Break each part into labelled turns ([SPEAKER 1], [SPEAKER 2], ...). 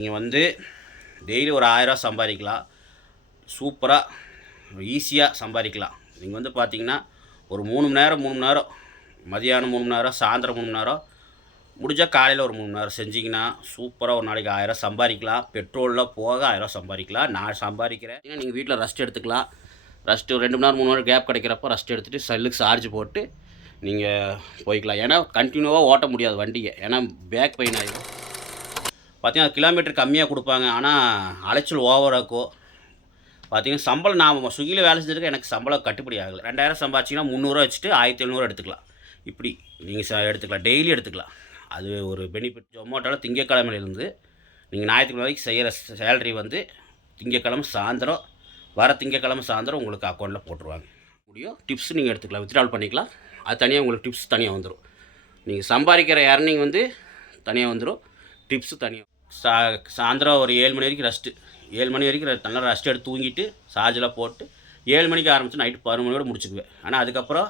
[SPEAKER 1] நீங்கள் வந்து டெய்லி ஒரு ஆயிரரூவா சம்பாதிக்கலாம். சூப்பராக ஈஸியாக சம்பாதிக்கலாம். நீங்கள் வந்து பார்த்தீங்கன்னா ஒரு மூணு மணி நேரம் மூணு மணி நேரம் மதியானம் மூணு மணி நேரம் சாயந்தரம் மூணு மணி நேரம் முடிஞ்சால் காலையில் ஒரு மூணு நேரம் செஞ்சிங்கன்னா சூப்பராக ஒரு நாளைக்கு ஆயிரம் சம்பாதிக்கலாம். பெட்ரோலில் போக ஆயிரம் சம்பாதிக்கலாம். நான் சம்பாதிக்கிறேன். நீங்கள் வீட்டில் ரெஸ்ட் எடுத்துக்கலாம். ரெஸ்ட்டு ரெண்டு மணி நேரம் மூணு நேரம் கேப் கிடைக்கிறப்ப ரெஸ்ட் எடுத்துகிட்டு செல்லுக்கு சார்ஜ் போட்டு நீங்கள் போய்க்கலாம். ஏன்னா கண்டினியூவாக ஓட்ட முடியாது வண்டியை. ஏன்னா பேக் பெயின் ஆகிடும் பார்த்திங்கன்னா கிலோமீட்டர் கம்மியாக கொடுப்பாங்க. ஆனால் அலைச்சல் ஓவராக்கோ பார்த்தீங்கன்னா சம்பளம் நான் ஸ்விக்கியில் வேலை செஞ்சுருக்க எனக்கு சம்பளம் கட்டுப்படி ஆகலை. ரெண்டாயிரம் சம்பாதிச்சிங்கன்னா முந்நூறுரூவா வச்சுட்டு ஆயிரத்தி எழுநூறு எடுத்துக்கலாம். இப்படி நீங்கள் ச எடுத்துக்கலாம். டெய்லி எடுத்துக்கலாம். அது ஒரு பெனிஃபிட் ஜொமேட்டோவில் திங்கக்கிழமையிலேருந்து நீங்கள் ஞாயிற்றுக்கிழமை வரைக்கும் செய்கிற சேலரி வந்து திங்கக்கிழமை சாயந்தரம் வர திங்கக்கிழமை சாயந்தரம் உங்களுக்கு அக்கௌண்ட்டில் போட்டுருவாங்க. முடியும். டிப்ஸ் நீங்கள் எடுத்துக்கலாம். வித்ட்ரால் பண்ணிக்கலாம். அது தனியாக உங்களுக்கு டிப்ஸ் தனியாக வந்துடும் நீங்கள் சம்பாதிக்கிற ஏர்னிங் வந்து தனியாக வந்துடும் டிப்ஸு தனியாக சா சாயந்தரம் ஒரு ஏழு மணி வரைக்கும் ரெஸ்ட்டு ஏழு மணி வரைக்கும் நல்லா ரெஸ்ட் எடுத்து தூங்கிட்டு சார்ஜெலாம் போட்டு ஏழு மணிக்கு ஆரம்பித்து நைட்டு பதினொரு மணியோட முடிச்சுக்குவேன். ஆனால் அதுக்கப்புறம்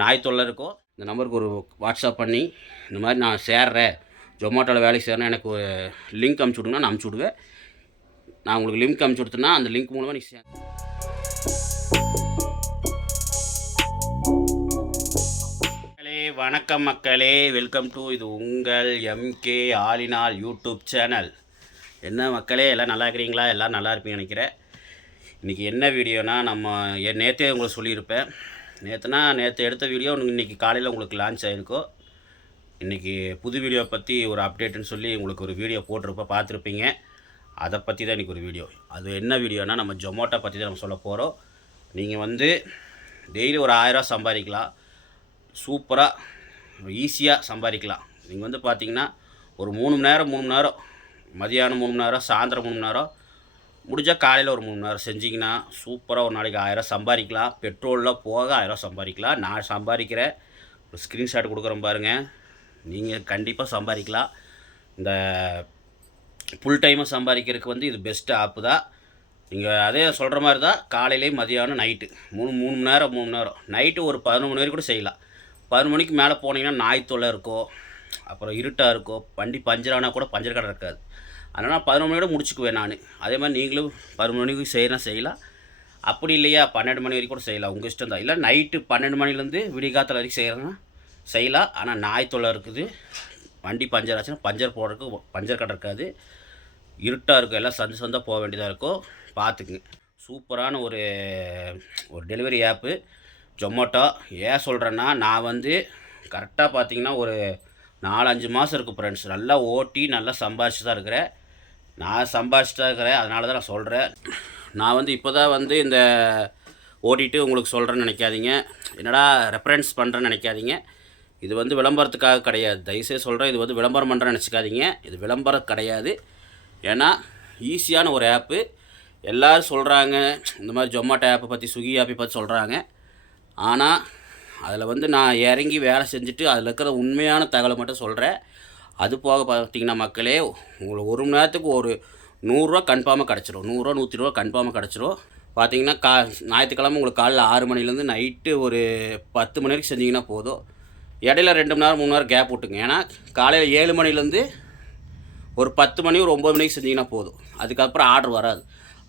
[SPEAKER 1] நாய் தொல்லை இருக்கும் இந்த நம்பருக்கு ஒரு வாட்ஸ்அப் பண்ணி இந்த மாதிரி நான் சேர்றேன் ஜொமேட்டோவில் வேலைக்கு சேர்றேன் எனக்கு ஒரு லிங்க் அனுப்பிச்சி விடுங்கன்னா நான் அமுச்சு விடுவேன். நான் உங்களுக்கு லிங்க் அமுச்சு கொடுத்தேன்னா அந்த லிங்க் மூலமாக நீங்கள் சேர் வணக்கம் மக்களே. வெல்கம் டு இது உங்கள் எம்கே ஆலினால் யூடியூப் சேனல் என்ன மக்களே எல்லாம் நல்லா இருக்கிறீங்களா? எல்லாம் நல்லா இருப்பீங்கன்னு நினைக்கிறேன். இன்றைக்கி என்ன வீடியோனா நம்ம நேற்றே உங்களுக்கு சொல்லியிருப்பேன். நேற்றுனா நேற்று எடுத்த வீடியோ இன்றைக்கி காலையில் உங்களுக்கு லான்ச் ஆகிருக்கும் இன்றைக்கி புது வீடியோ பற்றி ஒரு அப்டேட்டுன்னு சொல்லி உங்களுக்கு ஒரு வீடியோ போட்டிருப்போம் பார்த்துருப்பீங்க. அதை பற்றி தான் இன்றைக்கி ஒரு வீடியோ. அது என்ன வீடியோனா நம்ம ஜொமேட்டோ பற்றி தான் நம்ம சொல்ல போகிறோம் நீங்கள் வந்து டெய்லி ஒரு ஆயிரரூவா சம்பாதிக்கலாம். சூப்பராக ஈஸியாக சம்பாதிக்கலாம். நீங்கள் வந்து பார்த்தீங்கன்னா ஒரு மூணு மணி நேரம் மூணு மணி நேரம் மதியானம் மூணு மணி நேரம் சாயந்தரம் மூணு மணி நேரம் முடிஞ்சால் காலையில் ஒரு மூணு மணி நேரம் செஞ்சிங்கன்னா சூப்பராக ஒரு நாளைக்கு ஆயிரம் சம்பாதிக்கலாம். பெட்ரோலில் போக ஆயிரம் சம்பாதிக்கலாம். நான் சம்பாதிக்கிறேன். ஒரு ஸ்க்ரீன்ஷாட் கொடுக்குறேன் பாருங்கள் நீங்கள் கண்டிப்பாக சம்பாதிக்கலாம். இந்த ஃபுல் டைமாக சம்பாதிக்கிறதுக்கு வந்து இது பெஸ்ட்டு ஆப்பு தான். நீங்கள் அதே சொல்கிற மாதிரி தான் காலையிலேயும் மதியானம் நைட்டு மூணு மூணு மணி நேரம் மூணு மணி நேரம். நைட்டு ஒரு பதினொன்று மணி வரைக்கும் கூட செய்யலாம். பதினொரு மணிக்கு மேலே போனீங்கன்னா நாய் தொல்லை இருக்கும் அப்புறம் இருட்டாக இருக்கும் வண்டி பஞ்சர் ஆனால் கூட பஞ்சர் கடை இருக்காது. அதனால் பதினொரு மணியோட முடிச்சுக்குவேன் நான். அதே மாதிரி நீங்களும் பதினொரு மணிக்கு செய்யணும் செய்யலாம். அப்படி இல்லையா பன்னெண்டு மணி வரைக்கும் கூட செய்யலாம். உங்கள் இஷ்டம் தான். இல்லை நைட்டு பன்னெண்டு மணிலேருந்து விடிகாத்தில் வரைக்கும் செய்கிறேன்னா செய்யலாம். ஆனால் நாய் தொல்லை இருக்குது. வண்டி பஞ்சர் ஆச்சுன்னா பஞ்சர் போடுறதுக்கு பஞ்சர் கடை இருக்காது. இருட்டாக இருக்கும் எல்லாம் சந்து சந்தாக போக வேண்டியதாக இருக்கும் பார்த்துக்குங்க. சூப்பரான ஒரு ஒரு டெலிவரி ஆப்பு. ஜொமேட்டோ. ஏன் சொல்கிறேன்னா நான் வந்து கரெக்டாக பார்த்தீங்கன்னா ஒரு நாலஞ்சு மாதம் இருக்குது ஃப்ரெண்ட்ஸ் நல்லா ஓட்டி நல்லா சம்பாரிச்சு தான் இருக்கிறேன். நான் சம்பாரிச்சு தான் இருக்கிறேன். அதனால தான் நான் சொல்கிறேன் நான் வந்து இப்போ தான் வந்து இந்த ஓட்டிட்டு உங்களுக்கு சொல்கிறேன்னு நினைக்காதீங்க. என்னடா ரெஃபரன்ஸ் பண்ணுறேன்னு நினைக்காதீங்க. இது வந்து விளம்பரத்துக்காக கிடையாது. தயவுசெய்து சொல்கிறேன் இது வந்து விளம்பரம் பண்ணுறேன்னு நினச்சிக்காதீங்க. இது விளம்பரம் கிடையாது. ஏன்னா ஈஸியான ஒரு ஆப்பு எல்லோரும் சொல்கிறாங்க இந்த மாதிரி ஜொமேட்டோ ஆப்பை பற்றி ஸ்விக்கி ஆப்பை பற்றி சொல்கிறாங்க ஆனால் அதில் வந்து நான் இறங்கி வேலை செஞ்சுட்டு அதில் இருக்கிற உண்மையான தகவலை மட்டும் சொல்கிறேன் அது போக பார்த்தீங்கன்னா மக்களே உங்களுக்கு ஒரு மணி நேரத்துக்கு ஒரு நூறுரூவா கன்ஃபார்மாக கிடச்சிரும். நூறுரூவா நூற்றி ரூபா கன்ஃபார்மாக கிடச்சிரும். பார்த்தீங்கன்னா கா ஞாயிற்றுக்கிழமை உங்களுக்கு காலைல ஆறு மணிலேருந்து நைட்டு ஒரு பத்து மணி வரைக்கும் செஞ்சிங்கன்னா போதும். இடையில ரெண்டு மணி நேரம் மூணு நேரம் கேப் விட்டுங்க ஏன்னா காலையில் ஏழு மணிலேருந்து ஒரு பத்து மணி ஒரு ஒம்பது மணிக்கு செஞ்சிங்கன்னா போதும். அதுக்கப்புறம் ஆர்டர் வராது.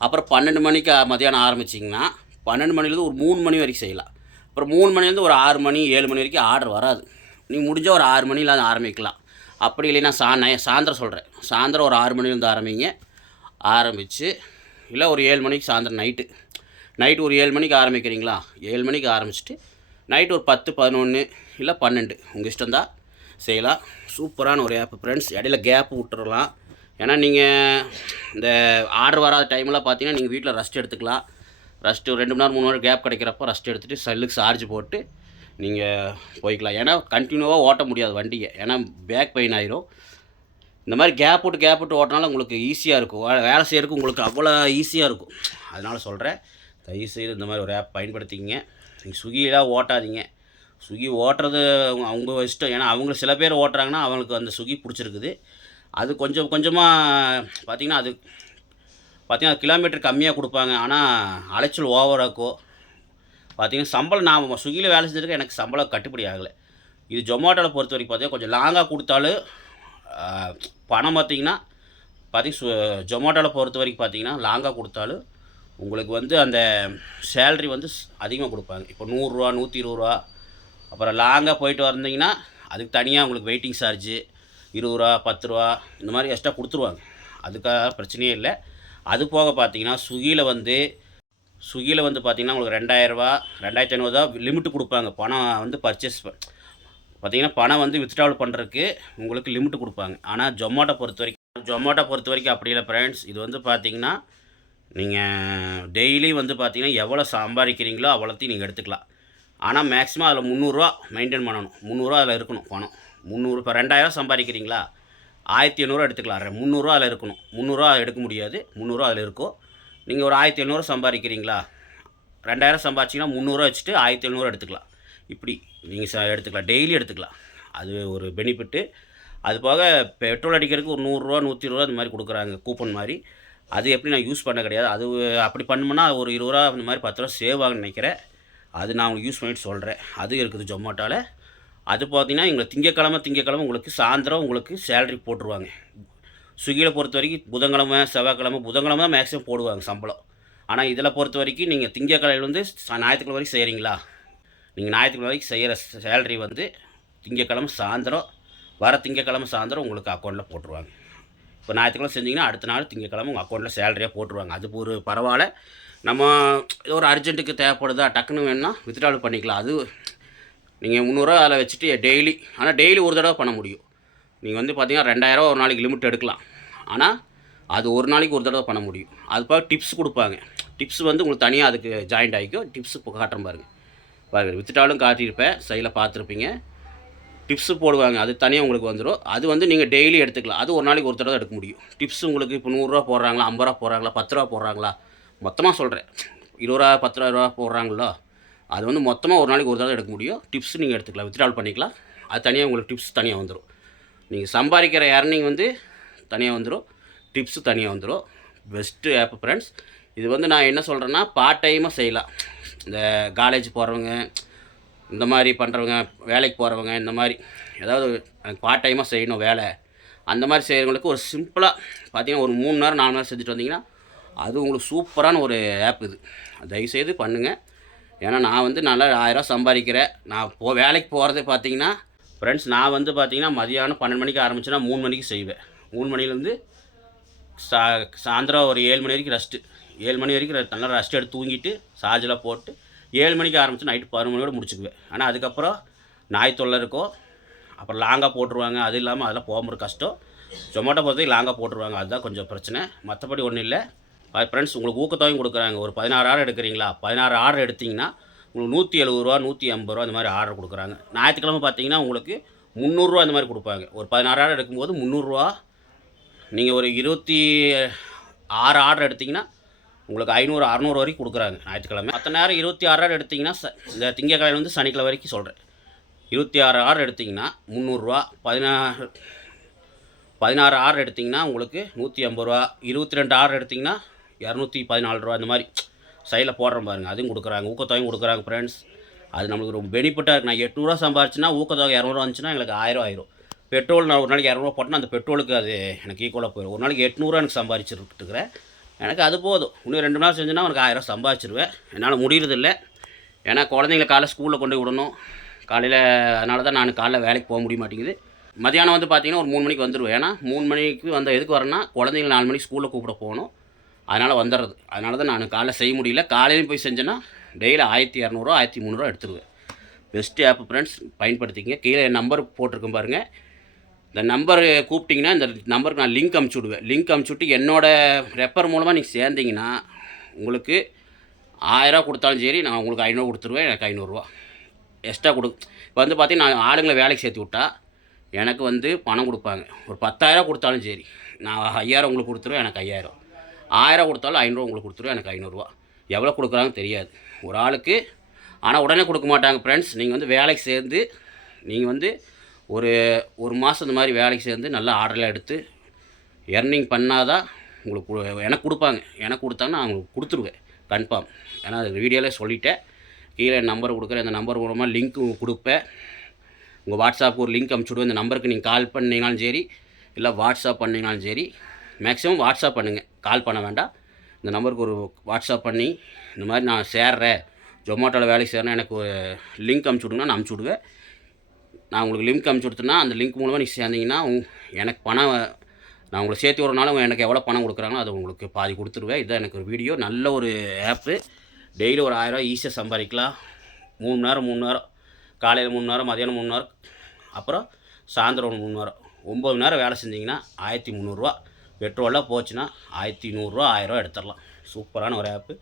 [SPEAKER 1] அப்புறம் பன்னெண்டு மணிக்கு மதியானம் ஆரம்பிச்சிங்கன்னா பன்னெண்டு மணிலேருந்து ஒரு மூணு மணி வரைக்கும் செய்யலாம். அப்புறம் மூணு மணிலேருந்து ஒரு ஆறு மணி ஏழு மணி வரைக்கும் ஆர்டர் வராது. நீங்கள் முடிஞ்ச ஒரு ஆறு மணியில் அதை ஆரம்பிக்கலாம். அப்படி இல்லைன்னா சா நை- சாயந்தரம் சொல்கிறேன் சாயந்தரம் ஒரு ஆறு மணிலேருந்து ஆரம்பிங்க. ஆரம்பித்து இல்லை ஒரு ஏழு மணிக்கு சாயந்தரம் நைட்டு நைட்டு ஒரு ஏழு மணிக்கு ஆரம்பிக்கிறீங்களா? ஏழு மணிக்கு ஆரம்பிச்சிட்டு நைட்டு ஒரு பத்து பதினொன்று இல்லை பன்னெண்டு. உங்கள் இஷ்டம்தான் செய்யலாம் சூப்பரான ஒரு ஆப் ஃப்ரெண்ட்ஸ் இடையில கேப் விட்டுறலாம். ஏன்னா நீங்கள் இந்த ஆர்டர் வராத டைமில் பார்த்தீங்கன்னா நீங்கள் வீட்டில் ரெஸ்ட் எடுத்துக்கலாம். ரெஸ்ட்டு ரெண்டு மணி நேரம் மூணு நேரம் கேப் கிடைக்கிறப்போ ரெஸ்ட் எடுத்துகிட்டு செல்லுக்கு சார்ஜ் போட்டு நீங்கள் போய்க்கலாம். ஏன்னா கண்டினியூவாக ஓட்ட முடியாது வண்டியை. ஏன்னா பேக் பெயின் ஆயிரும். இந்த மாதிரி கேப் விட்டு கேப் விட்டு ஓட்டினாலும் உங்களுக்கு ஈஸியாக இருக்கும். வேலை செய்கிறதுக்கு உங்களுக்கு அவ்வளோ ஈஸியாக இருக்கும். அதனால் சொல்கிறேன் தயவுசெய்து இந்த மாதிரி ஒரு ஆப் பயன்படுத்திக்கிங்க. நீங்கள் ஸ்விக்கியெலாம் ஓட்டாதீங்க. சுகி ஓட்டுறது அவங்க- அவங்க இஷ்டம். ஏன்னா அவங்க சில பேர் ஓட்டுறாங்கன்னா அவங்களுக்கு அந்த சுகி பிடிச்சிருக்குது. அது கொஞ்சம் கொஞ்சமாக பார்த்திங்கன்னா அது பார்த்திங்கன்னா கிலோமீட்டர் கம்மியாக கொடுப்பாங்க. ஆனால் அலைச்சல் ஓவராக்கோ பார்த்திங்கன்னா சம்பளம் நான் ஸ்விக்கியில் வேலை செஞ்சுருக்கேன். எனக்கு சம்பளம் கட்டுப்படி ஆகலை. இது ஜொமேட்டோவில் பொறுத்த வரைக்கும் பார்த்தீங்கன்னா கொஞ்சம் லாங்காக கொடுத்தாலும் பணம் பார்த்தீங்கன்னா பார்த்தீங்க ஜொமேட்டோவில் பொறுத்த வரைக்கும் பார்த்தீங்கன்னா லாங்காக கொடுத்தாலும் உங்களுக்கு வந்து அந்த சேல்ரி வந்து அதிகமாக கொடுப்பாங்க. இப்போ நூறுரூவா நூற்றி இருபது ரூபா அப்புறம் லாங்காக போயிட்டு வந்தீங்கன்னா அதுக்கு தனியாக உங்களுக்கு வெயிட்டிங் சார்ஜு இருபது ரூபா பத்து ரூபா இந்த மாதிரி எக்ஸ்ட்ரா கொடுத்துருவாங்க. அதுக்காக பிரச்சனையே இல்லை. அது போக பார்த்தீங்கன்னா ஸ்விக்கியில் வந்து ஸ்விக்கியில் வந்து பார்த்தீங்கன்னா உங்களுக்கு ரெண்டாயிரரூவா ரெண்டாயிரத்தி ஐநூறுரூவா லிமிட்டு கொடுப்பாங்க. பணம் வந்து பர்ச்சேஸ் பார்த்தீங்கன்னா பணம் வந்து வித்ட்ராவல் பண்ணுறதுக்கு உங்களுக்கு லிமிட்டு கொடுப்பாங்க. ஆனால் ஜொமேட்டோ பொறுத்த வரைக்கும் ஜொமேட்டோ பொறுத்த வரைக்கும் அப்படி இல்லை ஃப்ரெண்ட்ஸ் இது வந்து பார்த்தீங்கன்னா நீங்கள் டெய்லி வந்து பார்த்தீங்கன்னா எவ்வளோ சம்பாதிக்கிறீங்களோ அவ்வளோத்தையும் நீங்கள் எடுத்துக்கலாம். ஆனால் மேக்ஸிமம் அதில் முந்நூறுரூவா மெயின்டைன் பண்ணணும். முந்நூறுரூவா அதில் இருக்கணும் பணம். முந்நூறு இப்போ ரெண்டாயிரம் சம்பாதிக்கிறீங்களா? ஆயிரத்தி எழுநூறுவா எடுத்துக்கலாம். முந்நூறுரூவா அதில் இருக்கணும். முந்நூறுரூவா எடுக்க முடியாது. முந்நூறுரூவா அதில் இருக்கும் நீங்கள் ஒரு ஆயிரத்தி எழுநூறு சம்பாதிக்கிறீங்களா? ரெண்டாயிரம் சம்பாதிச்சிங்கன்னா முந்நூறுரூவா வச்சுட்டு ஆயிரத்தி எழுநூறு எடுத்துக்கலாம். இப்படி நீங்கள் ச எடுத்துக்கலாம். டெய்லி எடுத்துக்கலாம். அது ஒரு பெனிஃபிட்டு. அது போக பெட்ரோல் அடிக்கிறதுக்கு ஒரு நூறுரூவா நூற்றி இருபது அந்த மாதிரி கொடுக்குறாங்க. கூப்பன் மாதிரி. அது எப்படி நான் யூஸ் பண்ண கிடையாது. அது அப்படி பண்ணோம்னா ஒரு இருபது ரூபா அந்த மாதிரி பத்து ரூபா சேவ் ஆகும்னு நினைக்கிறேன். அது நான் உங்களுக்கு யூஸ் பண்ணிட்டு சொல்கிறேன் அது இருக்குது ஜொமேட்டோவில் அது பார்த்தீங்கன்னா எங்களை திங்கக்கிழமை திங்கக்கிழமை உங்களுக்கு சாயந்தரம் உங்களுக்கு சேலரி போட்டுருவாங்க. ஸ்விக்கியில் பொறுத்த வரைக்கும் புதன்கிழமை செவ்வாய்க்கிழமை புதன்கிழமை தான் மேக்ஸிமம் போடுவாங்க சம்பளம். ஆனால் இதில் பொறுத்த வரைக்கும் நீங்கள் திங்கக்கிழமையிலேருந்து ஞாயிற்றுக்கிழமை வரைக்கும் செய்கிறீங்களா நீங்கள் ஞாயிற்றுக்கிழமை வரைக்கும் செய்கிற சேலரி வந்து திங்கக்கிழமை சாயந்தரம் வர திங்கக்கிழமை சாயந்தரம் உங்களுக்கு அக்கௌண்ட்டில் போட்டுருவாங்க. இப்போ ஞாயிற்றுக்கிழமை செஞ்சீங்கன்னா அடுத்த நாள் திங்கக்கிழமை உங்கள் அக்கௌண்ட்டில் சேலரியாக போட்டுருவாங்க. அது ஒரு பரவாயில்ல. நம்ம ஒரு அர்ஜென்ட்டுக்கு தேவைப்படுதா டக்குன்னு வேணும்னா வித்ட்ராவல் பண்ணிக்கலாம். அது நீங்கள் முந்நூறுரூவா அதில் வச்சுட்டு டெய்லி ஆனால் டெய்லி ஒரு தடவை பண்ண முடியும். நீங்கள் வந்து பார்த்தீங்கன்னா ரெண்டாயிரரூவா ஒரு நாளைக்கு லிமிட் எடுக்கலாம். ஆனால் அது ஒரு நாளைக்கு ஒரு தடவை பண்ண முடியும். அது டிப்ஸ் கொடுப்பாங்க. டிப்ஸ் வந்து உங்களுக்கு தனியாக அதுக்கு ஜாயிண்ட் ஆகிக்கும் டிப்ஸ் இப்போ காட்டுறேன் பாருங்கள் பாருங்கள் வித்துட்டாலும் காட்டியிருப்பேன். சைடில் பார்த்துருப்பீங்க. டிப்ஸு போடுவாங்க. அது தனியாக உங்களுக்கு வந்துடும் அது வந்து நீங்கள் டெய்லி எடுத்துக்கலாம். அது ஒரு நாளைக்கு ஒரு தடவை எடுக்க முடியும். டிப்ஸ் உங்களுக்கு இப்போ நூறுரூவா போடுறாங்களா ஐம்பது ரூபா போடுறாங்களா பத்து ரூபா போடுறாங்களா? மொத்தமாக சொல்கிறேன் இருபது ரூபா பத்து ரூபா போடுறாங்களோ? அது வந்து மொத்தமாக ஒரு நாளைக்கு ஒரு தடவை எடுக்க முடியும். டிப்ஸ் நீங்கள் எடுத்துக்கலாம். வித்ட்ரால் பண்ணிக்கலாம். அது தனியாக உங்களுக்கு டிப்ஸ் தனியாக வந்துடும் நீங்கள் சம்பாதிக்கிற ஏர்னிங் வந்து தனியாக வந்துடும் டிப்ஸு தனியாக வந்துடும் பெஸ்ட்டு ஆப் ஃப்ரெண்ட்ஸ் இது வந்து நான் என்ன சொல்கிறேன்னா பார்ட் டைமாக செய்யலாம். இந்த காலேஜ் போகிறவங்க இந்த மாதிரி பண்ணுறவங்க வேலைக்கு போகிறவங்க இந்த மாதிரி. ஏதாவது எனக்கு பார்ட் டைமாக செய்யணும் வேலை. அந்த மாதிரி செய்கிறவங்களுக்கு ஒரு சிம்பிளாக பார்த்தீங்கன்னா ஒரு மூணு நேரம் நாலு நேரம் செஞ்சுட்டு வந்தீங்கன்னா அது உங்களுக்கு சூப்பரான ஒரு ஆப் இது. தயவுசெய்து பண்ணுங்கள் ஏன்னா நான் வந்து நல்லா ஆயிரம் சம்பாதிக்கிறேன். நான் போ வேலைக்கு போகிறது பார்த்தீங்கன்னா ஃப்ரெண்ட்ஸ் நான் வந்து பார்த்தீங்கன்னா மதியானம் பன்னெண்டு மணிக்கு ஆரம்பிச்சேன்னா மூணு மணிக்கு செய்வேன். மூணு மணிலேருந்து சா சாயந்தரம் ஒரு ஏழு மணி வரைக்கும் ரெஸ்ட்டு ஏழு மணி வரைக்கும் நல்லா ரெஸ்ட் எடுத்து தூங்கிட்டு சார்ஜெலாம் போட்டு ஏழு மணிக்கு ஆரம்பிச்சு நைட்டு பதினொரு மணியோடு முடிச்சுக்குவேன். ஆனால் அதுக்கப்புறம் நாய் தொல்லை இருக்கும் அப்புறம் லாங்காக போட்டுருவாங்க அது இல்லாமல் அதெல்லாம் போகும்போது கஷ்டம். ஜொமேட்டோ பொறுத்தவரைக்கும் லாங்காக போட்டுருவாங்க அதுதான் கொஞ்சம் பிரச்சனை. மற்றபடி ஒன்றும் இல்லை. ஃப்ரெண்ட்ஸ் உங்களுக்கு ஊக்கத்தொகையும் கொடுக்குறாங்க. ஒரு பதினாறு ஆர்டர் எடுக்கிறீங்களா? பதினாறு ஆர்டர் எடுத்தீங்கன்னா உங்களுக்கு நூற்றி எழுபது ரூபா நூற்றி ஐம்பது ரூபா அந்த மாதிரி ஆர்டர் கொடுக்குறாங்க. ஞாயிற்றுக்கிழமை பார்த்தீங்கன்னா உங்களுக்கு முந்நூறுரூவா அந்த மாதிரி கொடுப்பாங்க. ஒரு பதினாறு ஆர்டர் எடுக்கும்போது முந்நூறுரூவா நீங்கள் ஒரு இருபத்தி ஆறு ஆர்டர் எடுத்தீங்கன்னா உங்களுக்கு ஐநூறு அறநூறு வரைக்கும் கொடுக்குறாங்க ஞாயிற்றுக்கிழமை. மற்ற நேரம் இருபத்தி ஆறு ஆர்டர் எடுத்தீங்கன்னா ச இந்த திங்கக்கிழமை வந்து சனிக்கிழமை வரைக்கும் சொல்கிறேன் இருபத்தி ஆறு ஆர்டர் எடுத்தீங்கன்னா முந்நூறுரூவா பதினாறு பதினாறு ஆர்டர் எடுத்தீங்கன்னா உங்களுக்கு நூற்றி ஐம்பது ரூபா. இருபத்தி ரெண்டு ஆர்டர் எடுத்தீங்கன்னா இரநூத்தி பதினாலு ரூபா இந்த மாதிரி சைடில் போடுறோம் பாருங்கள் அதுவும் கொடுக்குறாங்க ஊக்கத்தொகையும் கொடுக்குறாங்க ஃப்ரெண்ட்ஸ் அது நம்மளுக்கு ரொம்ப பெனிஃபிட்டாக இருக்குது நான் எட்நூறுவா சம்பாரிச்சுன்னா ஊக்கத்தொகை இரநூறுவா வந்துச்சுன்னா எங்களுக்கு ஆயிரம் ஆயிரும். பெட்ரோல் நான் ஒரு நாளைக்கு இரநூறுவா போட்டேன்னா அந்த பெட்ரோலுக்கு அது எனக்கு ஈக்குவலாக போயிடும் ஒரு நாளைக்கு எட்நூறுவா எனக்கு சம்பாரிச்சிருக்கிறேன். எனக்கு அது போதும். இன்னும் ரெண்டு நாள் செஞ்சுன்னா உனக்கு ஆயிரம் சம்பாதிச்சிருவேன் என்னால் முடியறதில்ல. ஏன்னா குழந்தைங்கள காலைல ஸ்கூலில் கொண்டு விடணும். காலையில் அதனால தான் நான் காலைல வேலைக்கு போக முடிய மாட்டேங்குது. மதியானம் வந்து பார்த்தீங்கன்னா ஒரு மூணு மணிக்கு வந்துடுவேன் ஏன்னா மூணு மணிக்கு வந்த எதுக்கு வரேன்னா குழந்தைங்கள நாலு மணிக்கு ஸ்கூலில் கூப்பிட போகணும். அதனால் வந்துடுறது. அதனால தான் நான் காலைல செய்ய முடியல. காலையிலையும் போய் செஞ்சேன்னா டெய்லி ஆயிரத்தி இரநூறுவா ஆயிரத்தி முந்நூறுவா எடுத்துருவேன். பெஸ்ட்டு ஆப் ஃப்ரெண்ட்ஸ் பயன்படுத்திங்க கீழே நம்பர் போட்டிருக்கேன் பாருங்கள் இந்த நம்பர் கூப்பிட்டிங்கன்னா இந்த நம்பருக்கு நான் லிங்க் அமுச்சு விடுவேன். லிங்க் அமுச்சு விட்டு என்னோட ரெப்பர் மூலமாக நீங்கள் சேர்ந்தீங்கன்னா உங்களுக்கு ஆயிரரூவா கொடுத்தாலும் சரி நான் உங்களுக்கு ஐநூறு கொடுத்துருவேன். எனக்கு ஐநூறுரூவா எக்ஸ்ட்ரா கொடு. இப்போ வந்து பார்த்தீங்கன்னா நான் ஆளுங்களை வேலைக்கு சேர்த்து விட்டா எனக்கு வந்து பணம் கொடுப்பாங்க. ஒரு பத்தாயிரம் கொடுத்தாலும் சரி நான் ஐயாயிரம் உங்களுக்கு கொடுத்துருவேன் எனக்கு ஐயாயிரம் ஆயிரம் கொடுத்தாலும் ஐநூறுவா உங்களுக்கு கொடுத்துருவேன் எனக்கு ஐநூறுரூவா எவ்வளோ கொடுக்குறாங்கன்னு தெரியாது. ஒரு ஆளுக்கு ஆனால் உடனே கொடுக்க மாட்டாங்க ஃப்ரெண்ட்ஸ் நீங்கள் வந்து வேலைக்கு சேர்ந்து நீங்கள் வந்து ஒரு ஒரு மாதம் இந்த மாதிரி வேலைக்கு சேர்ந்து நல்லா ஆர்டர்லாம் எடுத்து எர்னிங் பண்ணாதான் உங்களுக்கு எனக்கு கொடுப்பாங்க. எனக்கு கொடுத்தாங்கன்னா நான் உங்களுக்கு கொடுத்துருவேன். கன்ஃபார்ம் ஏன்னா அது வீடியோவிலே சொல்லிட்டேன். கீழே நம்பர் கொடுக்குறேன். இந்த நம்பர் மூலமாக லிங்க் கொடுப்பேன். உங்கள் வாட்ஸ்அப்புக்கு ஒரு லிங்க் அனுப்பிச்சுடுவேன் இந்த நம்பருக்கு நீங்கள் கால் பண்ணீங்கனாலும் சரி இல்லை வாட்ஸ்அப் பண்ணீங்கனாலும் சரி மேக்ஸிமம் வாட்ஸ்அப் பண்ணுங்கள் கால் பண்ண வேண்டாம். இந்த நம்பருக்கு ஒரு வாட்ஸ்அப் பண்ணி இந்த மாதிரி நான் சேர்றேன் ஜொமேட்டோவில் வேலைக்கு சேர்றேன் எனக்கு ஒரு லிங்க் அமுச்சு விடுங்க நான் அமுச்சு விடுவேன். நான் உங்களுக்கு லிங்க் அமுச்சு கொடுத்தேன்னா அந்த லிங்க் மூலமாக நீங்கள் சேர்ந்தீங்கன்னா எனக்கு பணம் நான் உங்களை சேர்த்து வரனால எனக்கு எவ்வளோ பணம் கொடுக்குறாங்களோ அதை உங்களுக்கு பாதி கொடுத்துருவேன். இதுதான் எனக்கு ஒரு வீடியோ நல்ல ஒரு ஆப்பு டெய்லி ஒரு ஆயிரரூவா ஈஸியாக சம்பாதிக்கலாம். மூணு நேரம் மூணு நேரம். காலையில் மூணு நேரம் மதியானம் மூணு நேரம். அப்புறம் சாயந்தரம் ஒரு மூணு நேரம். ஒம்பது நேரம் வேலை செஞ்சிங்கன்னா ஆயிரத்தி முந்நூறுரூவா பெட்ரோல்லாம் போச்சுன்னா ஆயிரத்தி நூறுரூவா ஆயிரரூவா எடுத்துடலாம். சூப்பரான ஒரு ஆப்பு.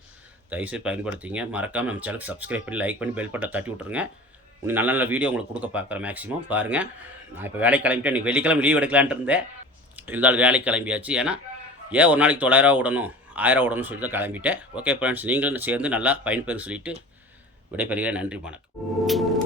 [SPEAKER 1] தயவுசெய்து பயன்படுத்திங்க. மறக்காமல் நம்ம சேனலுக்கு சப்ஸ்கிரைப் பண்ணி லைக் பண்ணி பெல் பட்டை தட்டி விட்ருங்க இன்னும் நல்ல நல்ல வீடியோ உங்களுக்கு கொடுக்க பார்க்குறேன் மேக்ஸிமம் பாருங்கள் நான் இப்போ வேலைக்கு கிளம்பிட்டேன். நீ வெள்ளிக்கிழமை லீவ் எடுக்கலான்ட்டு இருந்தேன். இருந்தாலும் வேலைக்கு கிளம்பியாச்சு. ஏன்னா ஏன் ஒரு நாளைக்கு தொள்ளாயிரம் விடணும் ஆயிரம் விடணும்னு சொல்லிட்டு தான் கிளம்பிட்டேன். ஓகே ஃப்ரெண்ட்ஸ் நீங்களும் சேர்ந்து நல்லா பயன்பெறு சொல்லிட்டு விடைபெறுகிறேன். நன்றி வணக்கம்.